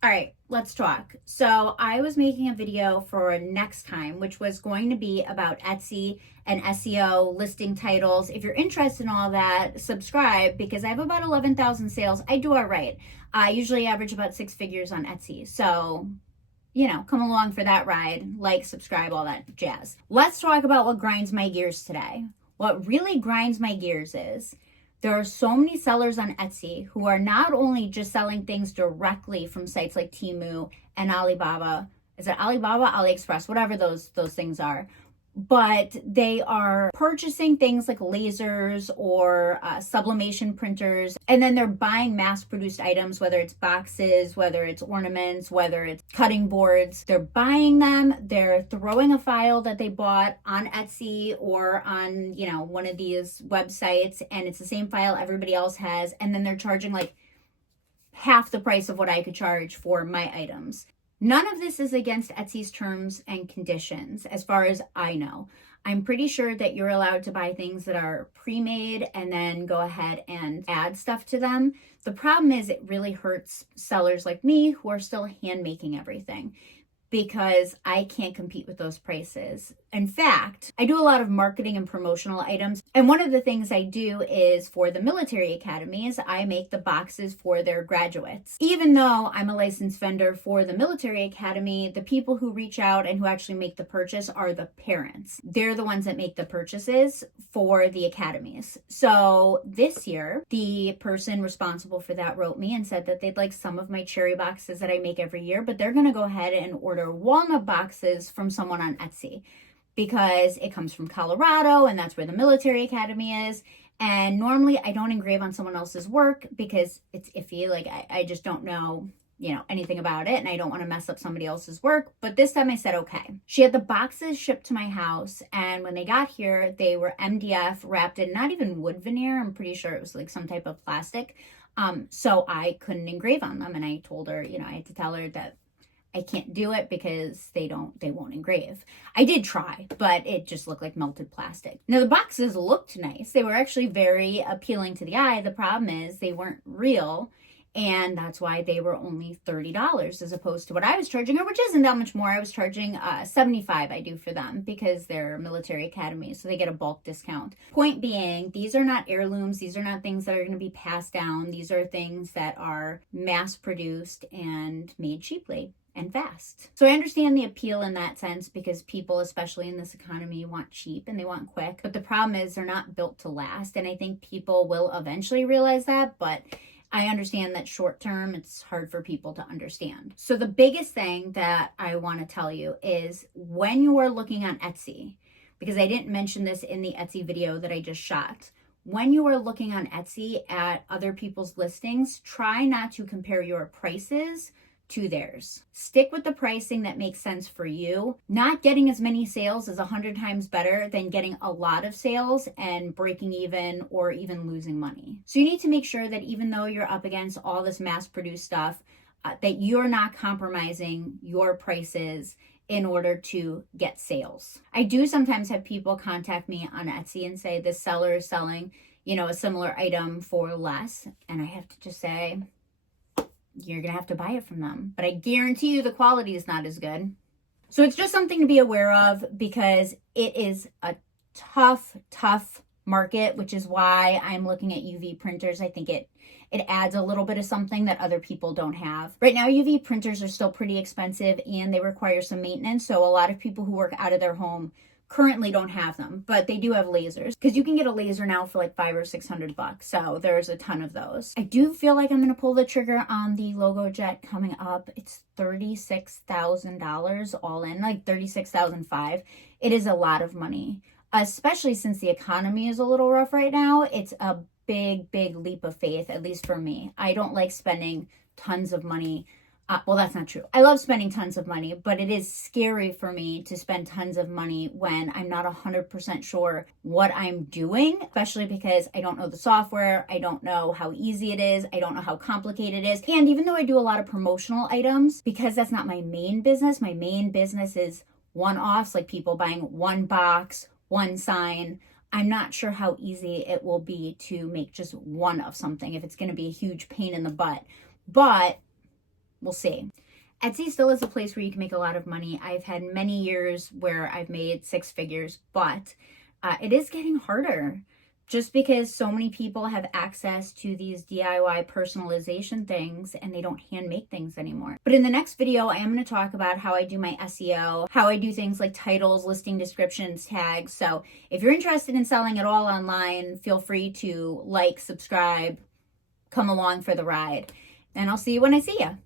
All right, let's talk. So I was making a video for next time, which was going to be about Etsy and SEO, listing titles. If you're interested in all that, subscribe because I have about 11,000 sales. I do all right. I usually average about 6 figures on Etsy. So, come along for that ride. Like, subscribe, all that jazz. Let's talk about what grinds my gears today. What really grinds my gears is there are so many sellers on Etsy who are not only just selling things directly from sites like Temu and Alibaba. Is it Alibaba, AliExpress, whatever those things are, but they are purchasing things like lasers or sublimation printers, and then they're buying mass-produced items, whether it's boxes, whether it's ornaments, whether it's cutting boards. They're buying them, they're throwing a file that they bought on Etsy or on, one of these websites, and it's the same file everybody else has, and then they're charging like half the price of what I could charge for my items. None of this is against Etsy's terms and conditions, as far as I know. I'm pretty sure that you're allowed to buy things that are pre-made and then go ahead and add stuff to them. The problem is it really hurts sellers like me who are still hand making everything, because I can't compete with those prices. In fact, I do a lot of marketing and promotional items. And one of the things I do is for the military academies, I make the boxes for their graduates. Even though I'm a licensed vendor for the military academy, the people who reach out and who actually make the purchase are the parents. They're the ones that make the purchases for the academies. So this year, the person responsible for that wrote me and said that they'd like some of my cherry boxes that I make every year, but they're going to go ahead and order walnut boxes from someone on Etsy, because it comes from Colorado and that's where the military academy is. And normally I don't engrave on someone else's work because it's iffy. Like I just don't know, anything about it, and I don't want to mess up somebody else's work. But this time I said, okay. She had the boxes shipped to my house, and when they got here, they were MDF wrapped in not even wood veneer. I'm pretty sure it was like some type of plastic. So I couldn't engrave on them. And I told her, I had to tell her that I can't do it because they won't engrave. I did try, but it just looked like melted plastic. Now the boxes looked nice. They were actually very appealing to the eye. The problem is they weren't real, and that's why they were only $30 as opposed to what I was charging, which isn't that much more. I was charging $75 I do for them because they're military academies, so they get a bulk discount. Point being, these are not heirlooms. These are not things that are going to be passed down. These are things that are mass produced and made cheaply and fast. So I understand the appeal in that sense, because people, especially in this economy, want cheap and they want quick. But the problem is they're not built to last. And I think people will eventually realize that. But I understand that short term, it's hard for people to understand. So the biggest thing that I want to tell you is when you are looking on Etsy, because I didn't mention this in the Etsy video that I just shot. When you are looking on Etsy at other people's listings, try not to compare your prices to theirs. Stick with the pricing that makes sense for you. Not getting as many sales is 100 times better than getting a lot of sales and breaking even or even losing money. So you need to make sure that even though you're up against all this mass-produced stuff, that you're not compromising your prices in order to get sales. I do sometimes have people contact me on Etsy and say this seller is selling, a similar item for less. And I have to just say, you're going to have to buy it from them. But I guarantee you the quality is not as good. So it's just something to be aware of, because it is a tough market, which is why I'm looking at UV printers. I think it adds a little bit of something that other people don't have. Right now, UV printers are still pretty expensive and they require some maintenance. So a lot of people who work out of their home currently don't have them, but they do have lasers, because you can get a laser now for like $500 or $600. So there's a ton of those. I do feel like I'm going to pull the trigger on the LogoJet coming up. It's $36,000 all in, like $36,500. It is a lot of money, especially since the economy is a little rough right now. It's a big leap of faith, at least for me. I don't like spending tons of money. Well, that's not true. I love spending tons of money, but it is scary for me to spend tons of money when I'm not 100% sure what I'm doing, especially because I don't know the software. I don't know how easy it is. I don't know how complicated it is. And even though I do a lot of promotional items, because that's not my main business is one-offs, like people buying one box, one sign. I'm not sure how easy it will be to make just one of something, if it's going to be a huge pain in the butt. But we'll see. Etsy still is a place where you can make a lot of money. I've had many years where I've made 6 figures, but it is getting harder just because so many people have access to these DIY personalization things and they don't hand make things anymore. But in the next video, I am going to talk about how I do my SEO, how I do things like titles, listing descriptions, tags. So if you're interested in selling it all online, feel free to like, subscribe, come along for the ride. And I'll see you when I see you.